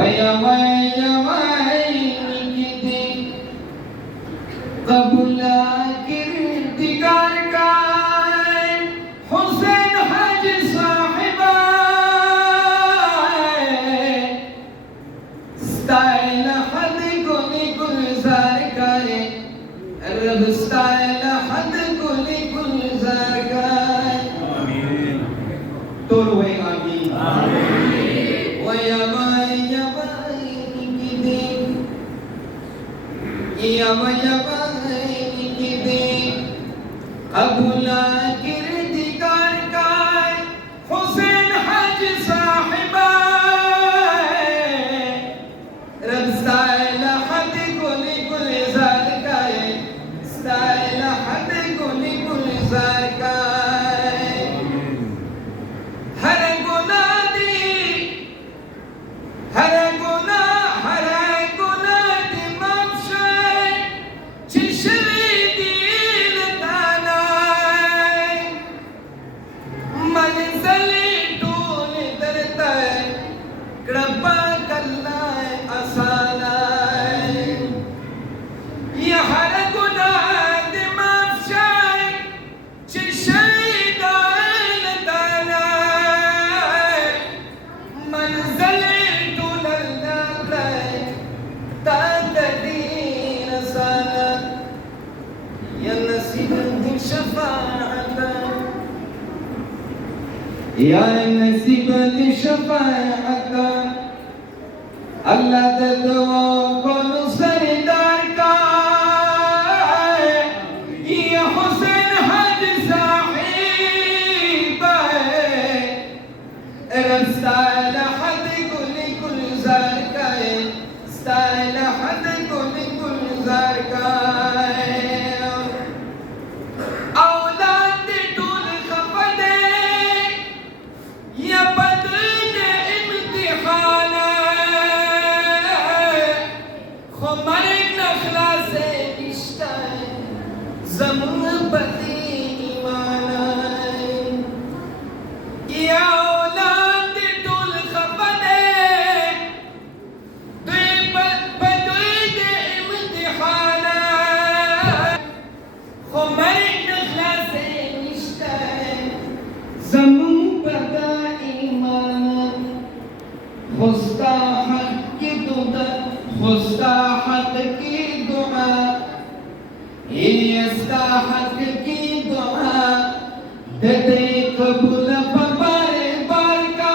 वया वया वैनिकिदे कबूला किरदिगार का हुसैन हज साहिबा स्टाइल हद गुली गुलजार का रब स्टाइल हद गुली गुलजार का आमीन तोड़ हुए आमीन वया वया वैनिकिदे या वया वैनिकिदे कबूला किरदिगार का हुसैन हज साहिबा रब स्टाइल हद गुली गुलजार का स्टाइल हद गुली गुलजार का हर गुनाह दी हर गुनाह दी माफशे चिशरी दिल तानाय मंज़िल टूल दरता कृपा कल्लाय आसानाय ये हर गुनाह दी माफशे चिशरी दिल तानाय मंज़िल टूल दरता तकदीर साना या नसीब दी शफाअत या नसीब दी शफाअत अल्लाह दे दुआ को सरदार का ये हुसैन हज साहिबा स्टाइल हद गुली गुलजार का स्टाइल हद गुली गुलजार का औलाद टूल खपदे या बदले इम्तिहान खुमर नखला से रिश्ता ज़मून बदी ईमान या औलाद टूल खपदे बदले इम्तिहान खुमर नखला से रिश्ता ज़मून बदा ईमान खुस्ता हक की दुआ खुस्ता हक की दुआ इस्ता हक की दुआ दे कबूल बारे बार का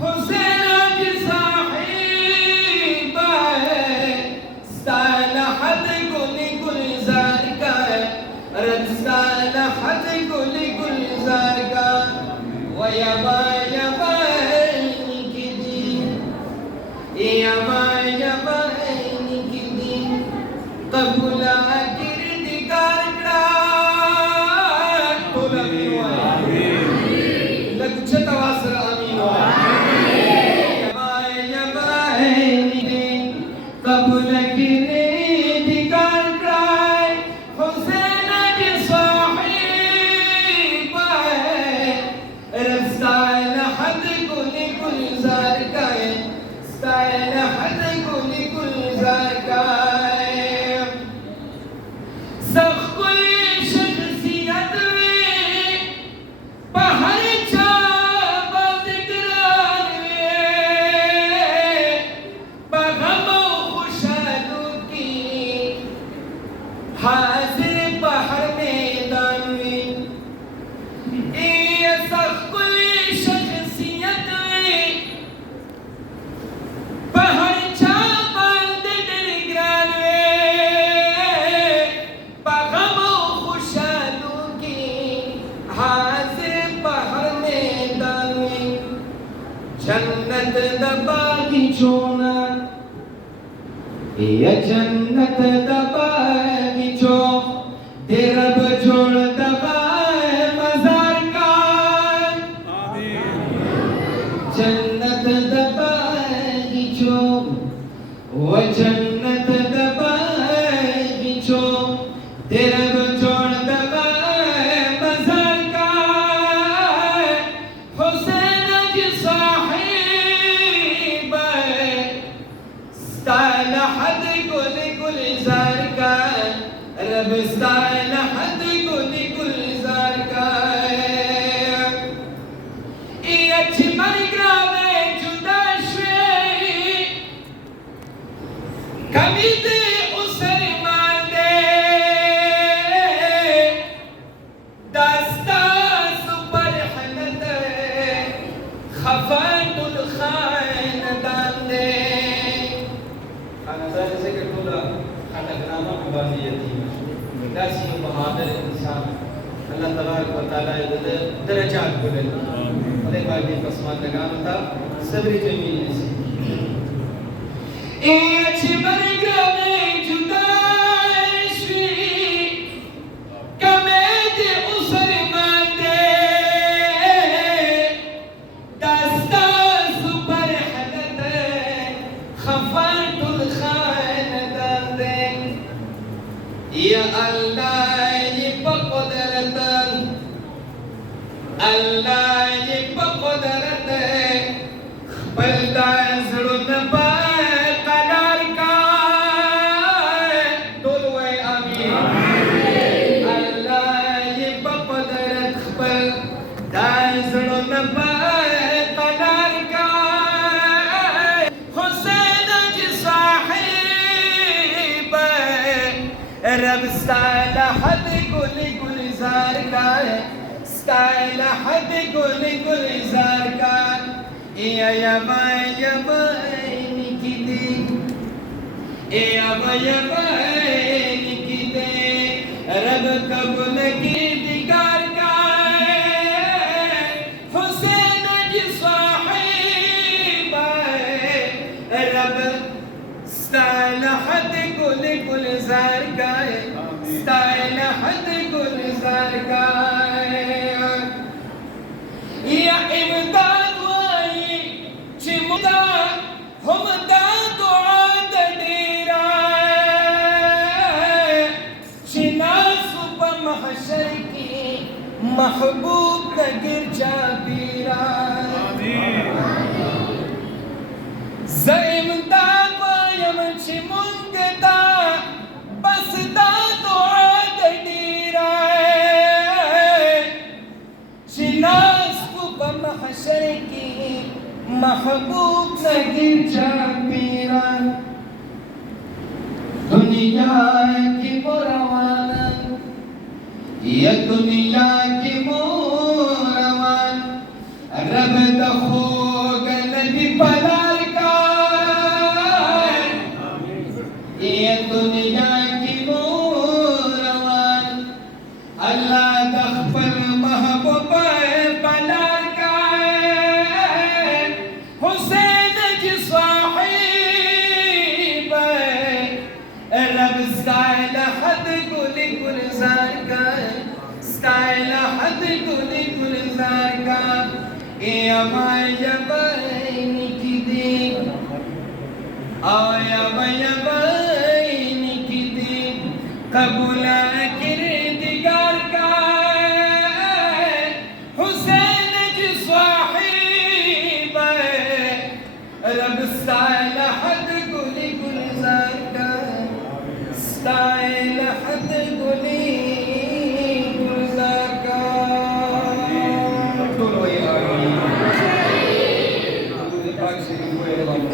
हुसैन हज साहिबा स्टाइल हद गुली गुलजार का रब स्टाइल हद गुली गुलजार का वया वया वैनिकिदे या वया वैनिकिदे कबूला किरदिगार का बोल आमीन लग तवासर आमीन या वैनिकिदे कबूला किरदिगार का हुसैन हज साहिबा रब स्टाइल हद गुली गुलजार का स्टाइल हद गुली गुलजार का सब कोई शख्सियत में बाहर चाबद करार में बगमो खुशालू की हाजिर बाहर मैदान में ये सब कोई शख्सियत में बाहर चाबद करार में बगमो खुशालू की हाजिर बाहर मैदान में जन्नत दबागी छोना ये जन्नत दबागी छो तेरा बजोड़ दबाए मजार का जन्नत दबागी छो वो जन्नत दबागी छो तेरा बजोड़ दबाए मजार का हुसैन हज साहिबा हद गुल गुलजार का रब स्टाइल हद गुल गुलजार का ये अच्छी मरग्रावे जुदा श्री कमी दे उसर मांदे दास्ता सुपर हनत खफातुल खानदान दे खानदान से के टोला खाना ग्रामा बाजी यतीम दासी बहादुर इंसान अल्लाह तबारक व तआला दरजात बुलंद अले बाजी पसमात लगाना था सबरी जमीन से ए अच्छी मरग्रावे जुदा श्री कमेद उसर मांदे दास्ता सुपर हदत खफातुल खानदान दे या अल्लाह ये बक़दरतन अल्लाह ये बक़दरतन बलदा ज़ुल्म करार का दोलवे आमीन अल्लाह ये बक़दरत बलदा ज़ुल्म करार का हुसैन जी साहिब रब स्टाइल हद गुल गुलजार का स्टाइल हद गुल गुलजार का या निकिदे निकिदे रब कबूल की दिगार का हुसैन जी साहिब रब स्टाइल हद गुल गुलजार का स्टाइल हद गुलजार का या इमदाद वाई चिमदा हमदा दुआ दीरा चिनास पर महशर की महबूब नगर जाबीरा ज़इमदाद वायम चिमुंगदा बस दा दुआ दीरा चिनास पर महशर की महबूब नगर जाबीरा दुनिया की मोरवाना ये दुनिया की मोरवान रब दखो गलबी पलार का ये दुनिया की मोरवान अल्लाह दखपल महबूब पलार का हुसैन जी साहिब रब स्टाइल हद गुल गुलजार का स्टाइल हद गुल गुलजार का या निकिदे आया निकिदे कबूल किरदिगार का हुसैन जी साहिब रब स्टाइल हद गुल गुलजार का स्टाइल हद गुल